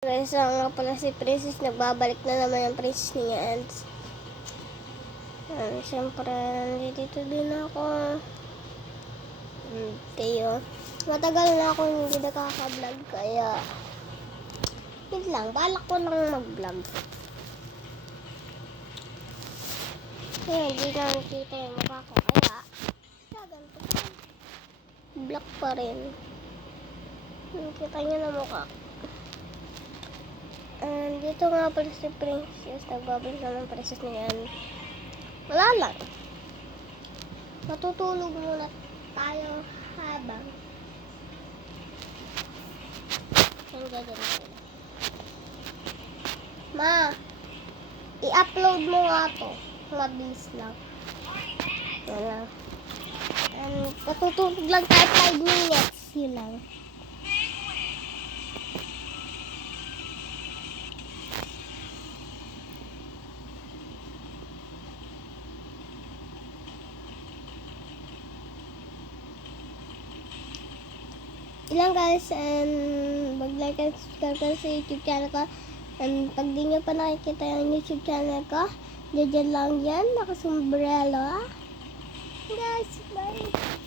Guys, nga pala si Princess, nagbabalik na naman yung Princess ni Ants. Siyempre, nandito din ako. Tayo. Matagal na ako hindi nakaka-vlog, kaya yun lang, balak ko lang mag-vlog. Kaya hindi na nakita yung mukha ko, kaya ganito pa rin. Black pa rin. Nakita nyo na mukha. Dito nga pala si Princess, nagbabalik naman Princess ni Ants. Wala lang. Matutulog muna tayo habang nandiyan sila. Ma, i-upload mo nga to. Mabilis lang. Wala. Patutulog lang tayo 5 minutes. Yun lang. Ilang guys, and mag-like and subscribe ka sa YouTube channel ko. And pag di nyo pa nakikita yung YouTube channel ko, dyan lang yan, nakasombrero. Guys, bye!